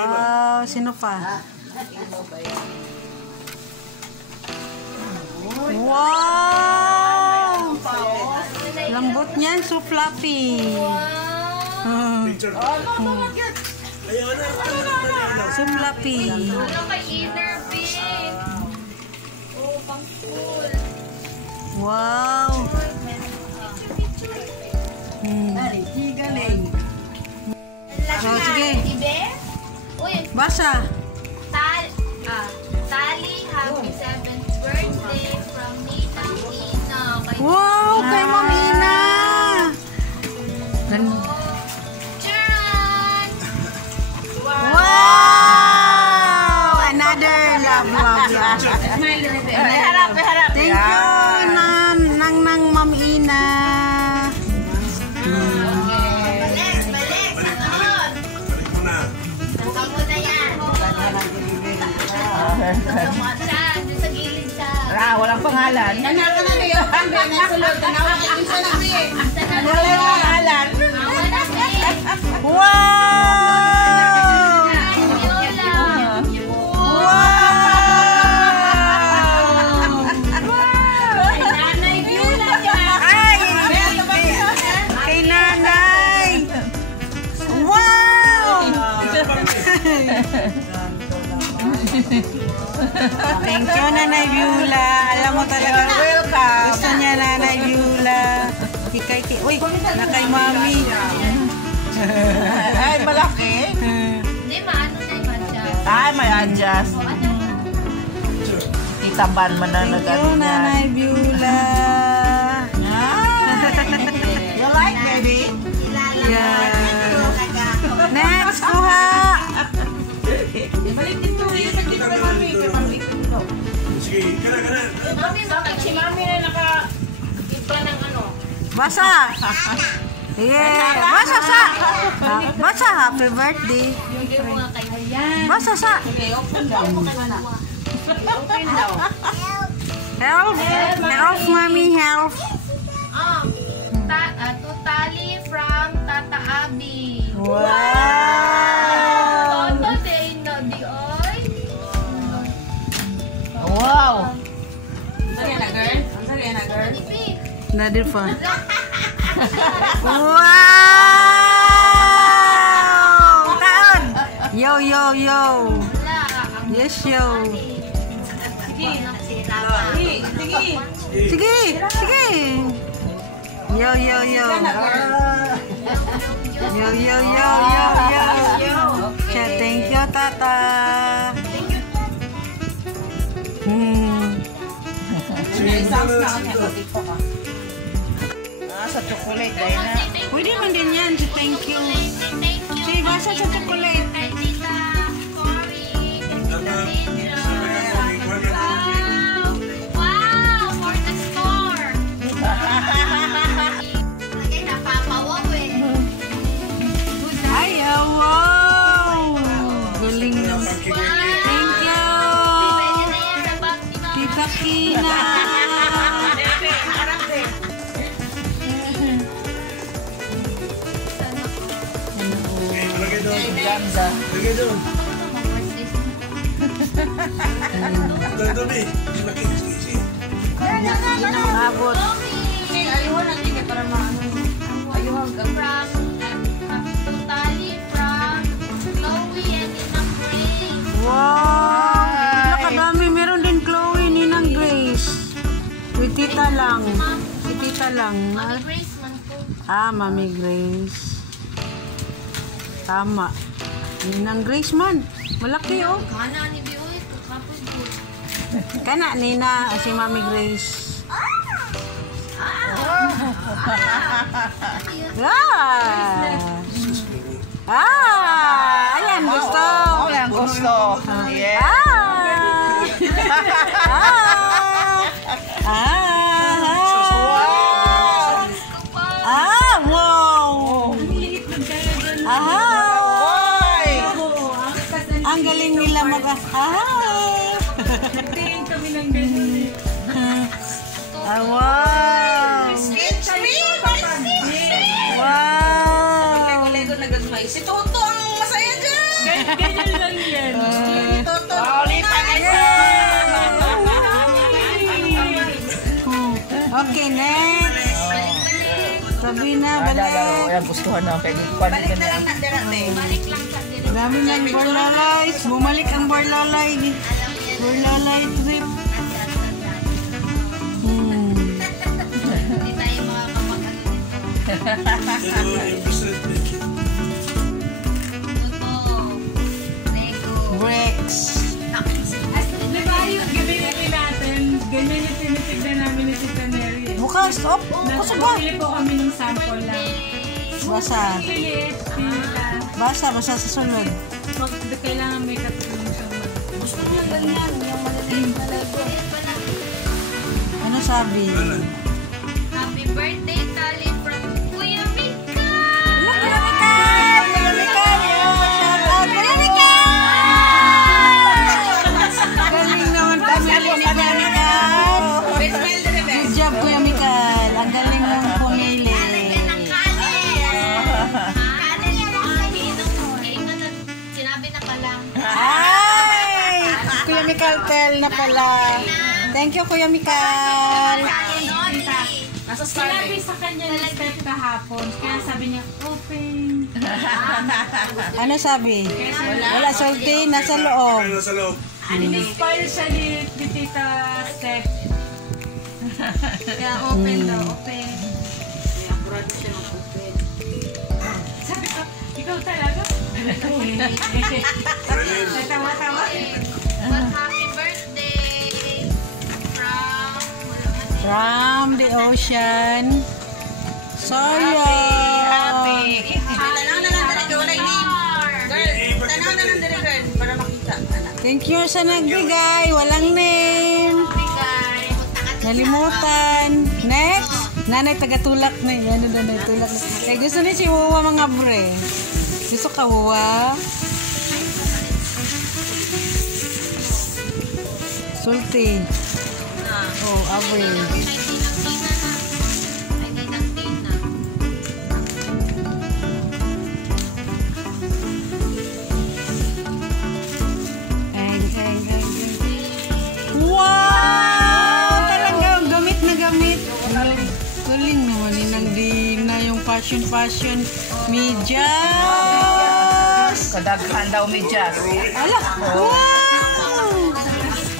Wow, sino pa? Wow! Lambot niyan, so fluffy. So fluffy. Ano kay inner pink? Oh, pang cool. Wow! So, sige. Basa. Tali, happy 7th birthday from Nita Ina. Wow, kay Ma'am Ina. Charan! Wow! Another love. Thank you, nang Ma'am Ina. Walang pangalan. Nanaka na niyo. Nasulod. Tanawa ko yung sana siya. Walang pangalan. Wow! Nanay Viola yan. Ay! Kay nanay! Wow! Thank you, Nanay Viola. Alam mo talaga, welcome. Gusto niya, Nanay Viola. Uy, na kay Mami. Ay, malaki. Hindi, maano na yung adjust. Ay, may adjust. Itaban man na Thank you, Nanay Viola. You like, baby? Yeah. Next, kuha. Balik dito. Yung nagdito kay Mami. Kapalik dito. Sige, kana. Mami, bakit si Mami na naka-iba ng ano? Basa. Yeah. Basa, happy birthday. Hindi mo nga kayo. Ayan. Basa sa. Okay, open daw. Open daw. Help, Mami, help. Tutali from Tata Abi. Wow. Toto day no di oy. Wow. Sorry na, girl. Ang sorry na, girl. Nadir pa. Wow! Kaon! Yo! Yes, yo! Sige! Yo! Siya, thank you, Tata! Sa chocolate, dahil na. Pwede man din yan, si thank you. Sige, basa sa chocolate. Wow, for the score. Lagay na papawaw eh. Ay, wow! Galing naman. Thank you. Thank you! Pwede na yan sa bag ni Mama. Tita Kina! Okay, malagay doon. Ganda. Lagay doon. Doon, Toby. Sige. Abot. Ayuhan ang tingin para maano. Ayuhan ka. From Tutali from Chloe and Inang Grace. Wow! Nakadami. Meron din Chloe, Ninang Grace. With tita lang. Si tita lang. Mami Grace man po. Mami Grace. Tama. Ninang Grace man. Malaki, oh. Kana ni Bioy, kapos po. Kana, Nina, si Mami Grace. Ayan, gusto. Oh, yan gusto. Yeah. Wow. Ang galing nila Tingin kami ng ganyan. wow. It's me, my sister. Wow. Lego na gagmay. Si Toto ang masaya dyan. Ganyan lang yan. Okay, next. Sabi na, balik. Ayan, gustuhan na. Kaya balik na lang na. Balik lang sa dire. Dami ng Borlalay. Bumalik ang Borlalay. Borlalay trip. Hindi tayo makakapag-ano. Ito yung president. Totoo. Nego. Breaks. Di ba yung gabinete natin, ganyan yung tinitignan namin ni Tita Neri. Bukas, op. Bukas ba? Napili po kami ng sample lang. Basa. Pilit, pila. Basa sa sunod. Pag kailangan may katulong siyang mag... Gusto niya ganyan, yung malalaking talaga. Ano sabi? Happy birthday, Tali, from Kuya Mika! Kuya Mikal! Kuya Mikal! Shout out! Kuya Mikal! Galing naman pamilya ni Kuya Mikal. Good job, Kuya Mikal. Ang galing ng pumili. Sinabi na pala. Ay! Kuya Mikal tell na pala. Thank you, Kuya Mikal. Sinabi sa kanya ni Steph kahapon, kaya sabi niya, open. Ano sabi? Wala, salty. Nasa loob. Kaya nasa loob. In-inspire siya ni Tita Steph. Kaya open daw, open. Sabi ko, ikaw talaga? Natawa-tawa. But happy birthday From the ocean. Soya. Happy. Tanaw na lang talaga. Wala ini. Girl, tanaw na lang talaga girl. Para makita. Thank you sa nagbigay. Walang name. Nalimutan. Next. Nanay tagatulak na. Ano nanay tulak na. Eh, gusto ni si Wawa mga bre. Gusto ka, Wawa? Sulti. Oh, abre. Wow! Talagang gamit na gamit. Galing naman ninang Dina yung fashion medyas. Kadaghan daw medyas. Ala! Wow!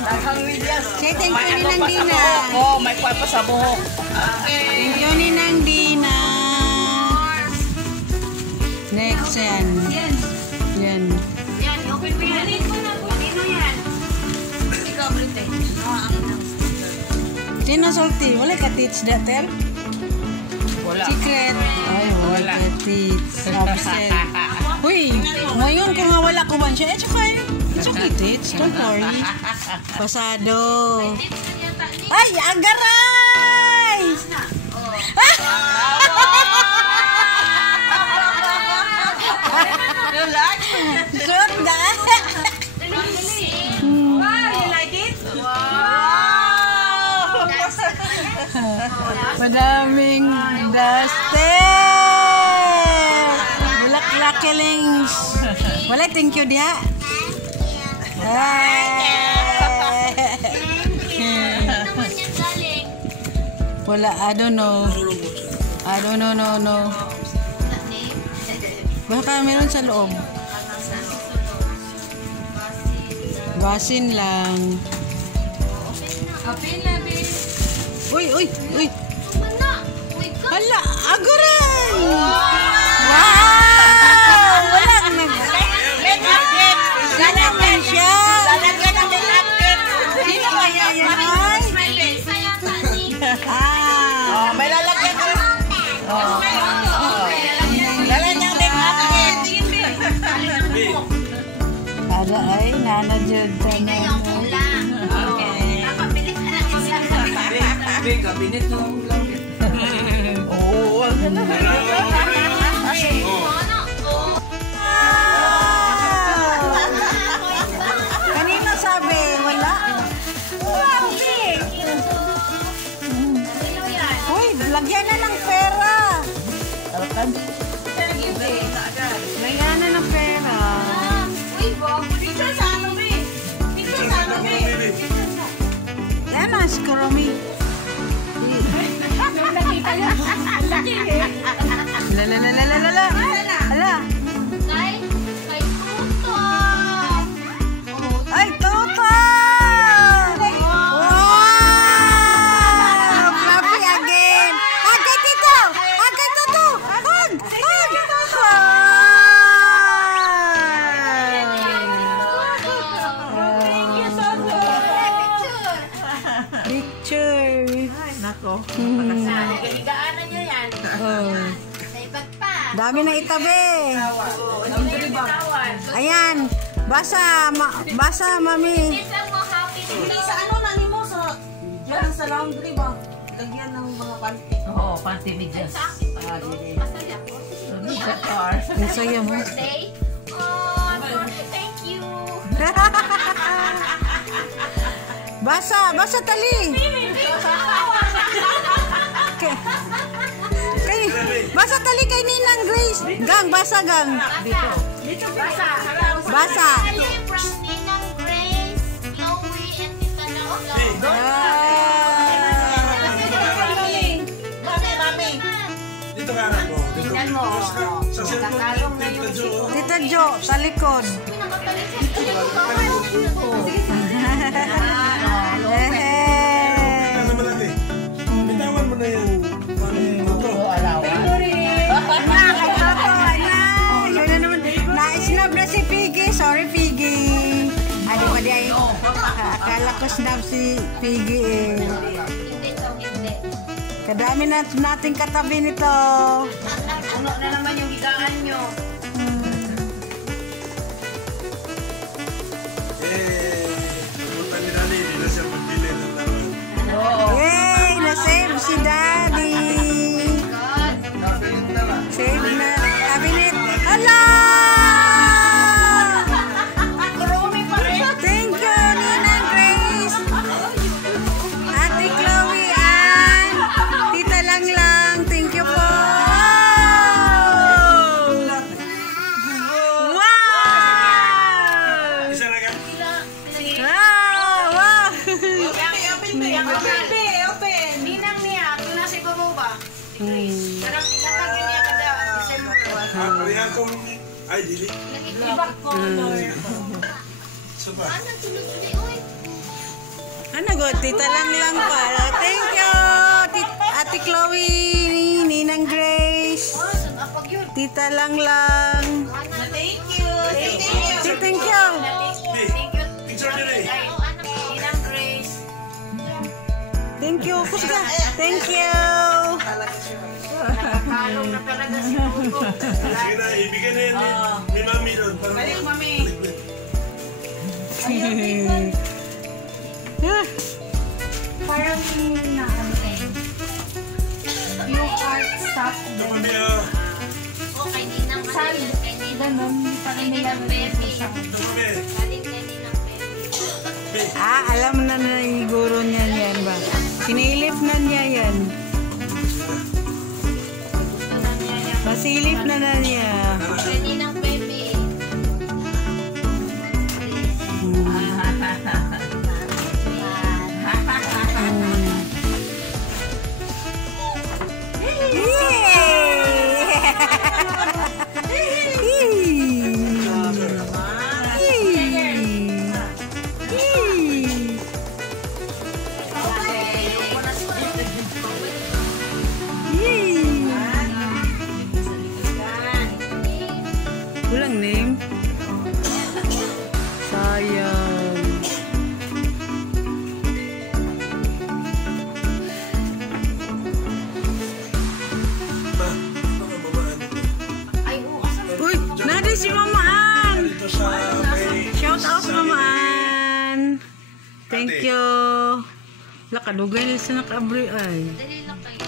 Daghang medyas. Say thank you May ninang ano pa sa Dina. buhok ko. May kwan pa sa buhok. Thank you ninang Dina. Next yan. Yan. Yan, open mo yan. Kanino yan? Ikaw, Brite. Sino sulti? Wala ka teach dater? Wala. Secret. Ay, wala ka teach. Absent. Uy, ngayon kung nga wala ko ba siya, it's okay teach. Don't worry. Pasado. Ay, agaray! You like? Shoot that! Wow, you like it? Madaming duster! Bulak-lakilings! Wala, thank you dia. Wala, I don't know. No. Baka meron sa loob. Basin lang. Open na, babe. Uy! Hala, aguray! Wow! Wala nag... Sana man siya! Lalagyan ng make-up kit. Sino ba yan? Ah! May lalagyan ko. Lalagyan ng make-up kit. Para ay, nanadjud ka na. Oo. Kanina sabi, wala. Uy, lagyan na ng pera. Lagyan na ng pera. Uy, si Kuromi. Nung nakita niya, ang laki eh. Lalalala. Ala. Kay Tuto. Ay, Toto! Wow! Fluffy again. Agay Tito! Agay Toto! Hug! Picture. Nako. Higaan niya yan. Oh. Naibag pa. Dami na itabi. Tawad. Ayan. Basa, mami. Isa mo happy Sa ano na ni mo sa diyan sa laundry ba? Lagyan ng mga panty. Oo, panty medyas. sa akin pa ito. Masaya ko. Ang saya mo. Birthday. Oh, thank you. Basa tali. Basa tali kay Ninang Grace. Gang, basa gang. Dito basa. Basa. Halim from Ninang Grace, Chloe, and Tita Laula. Mami. Dito ka na mo. Tingnan mo. Sa cellphone. Tita Jo, talikod. Nasa ba natin? Bitawan mo na yung moto. Yun na naman. Na-snub na si Piggy. Sorry, Piggy. Ano pa di ay... Akala ko snub si Piggy eh. Hindi to, hindi. Kadami na nating katabi nito. Puno na naman yung higaan nyo. Pumunta ni Nani, hindi na siya pagpili ng laruan. Yay! Na-save si Daddy. Save na. Cabinet. Hala! Thank you, Ninang Grace. Ate Chloe Ann. Tita Lang. Thank you po. Wow! Isa na ka? Wow! Open. Ninang niya, ito na si Bumuba. Sarap pinatagin niya kada December. Kaya kung... Ay, dili. Ibang color. Isa pa. Ano, tuloy-tuloy, oy. Ano go? Tita Lang pa. Thank you! Ate Chloe, Ninang Grace, Oh, apag yun. Tita Lang. Thank you. Thank you. Thank you! Thank you. Picture nila eh. Ay, ano, Ninang Grace. Thank you! Kusga! Thank you! Nakakalo na talaga si Tuto. Sige na, ibigay na yan ni Mami doon. Balik, Mami. Parang na ano eh. Yung art stuff. Ito pa niya. Oh, kay Ninang Saan? ano, kay Ninang. Ganun, parang Kay Ninang nilalagay Baby. siya. Ito pa niya. Galing kay Ninang Baby. Alam na iguro niya yan ba? Sinilip na niya yan. Masilip na niya. Kay Ninang Baby. Kulang name. Sayang. Ay, oo, asa Uy, nari si Mama Ann. Dito sa may... Shout out Mama Ann. Thank you. Lakadugay nila sa nakabri ay. dali lang kayo.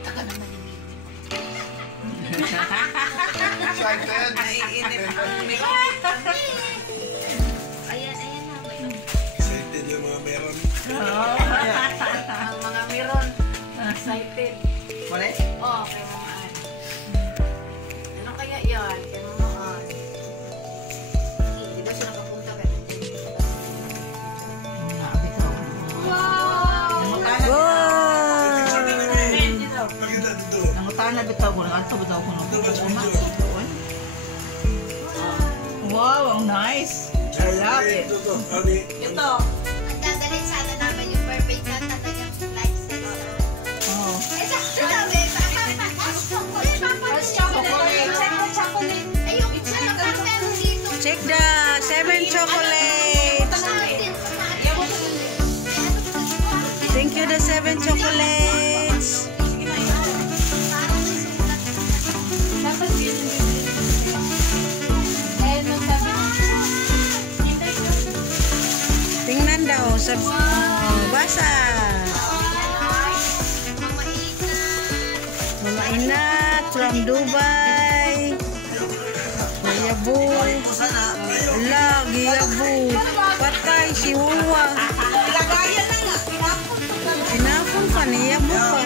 Taga naman yung Ayan na. Excited yung mga meron. Ang mga meron. Excited. Wala? Oh, kay mga ano kaya yan? bitaw ko ng ato bitaw ko ng wow, ang nice. I love it. Ito, ani. Ito. Ang dadalhin sana namin yung perfect na talagang likes and all. Oh. Eh, sakto namin. Chocolate. Ayun, meron dito. Check the 7 chocolates. Thank you, the 7 chocolates. Tingnan daw. Basa. Mama Inat from Dubai. Kuya Boy. Lagi Yabu. Patay si Huwa. Lagayan na nga. Pinapon pa niya po pa.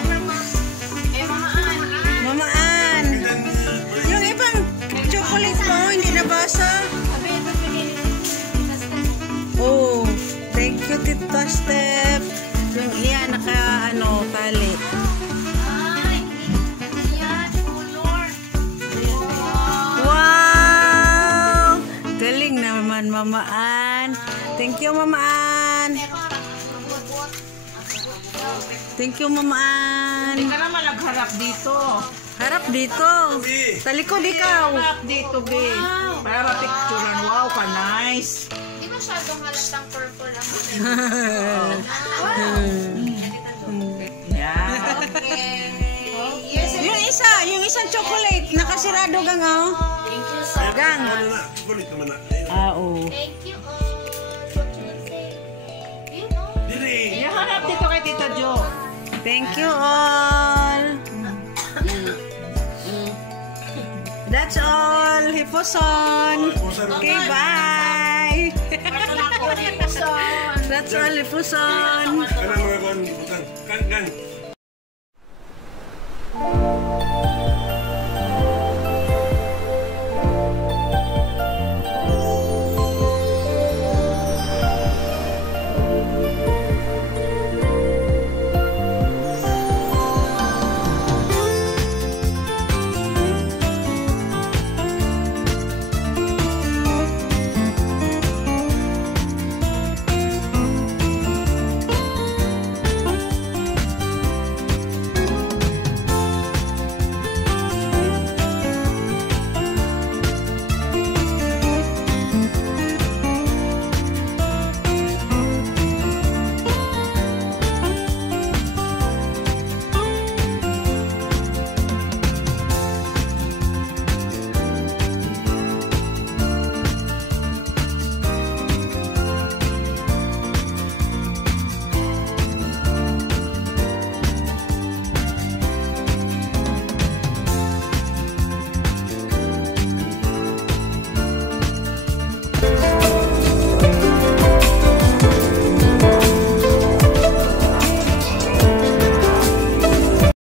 Mamaan. Yung ibang chocolate mo, hindi nabasa. Oh, thank you, Tita Steph. Yung iyan, tali. Wow! Galing naman, Mamaan. Thank you, Mamaan. Thank you, Mamaan. Hindi ka naman nagharap dito. Harap dito. Sa likod ikaw. Harap dito, babe. Para mapicturean. Wow, ka nice. Di masyadong halatang purple ang Yeah. Yung isang chocolate, nakasirado gang oh. Thank you so much. Gang. Ano na? Kulit naman na. Oo. Thank you all for choosing. You know. Dili. Harap dito kay Tita Jo. Thank you all. That's all. Hiposon. Okay, bye. That's all, Hiposon. Kanang mga kuhan, butang. Kan.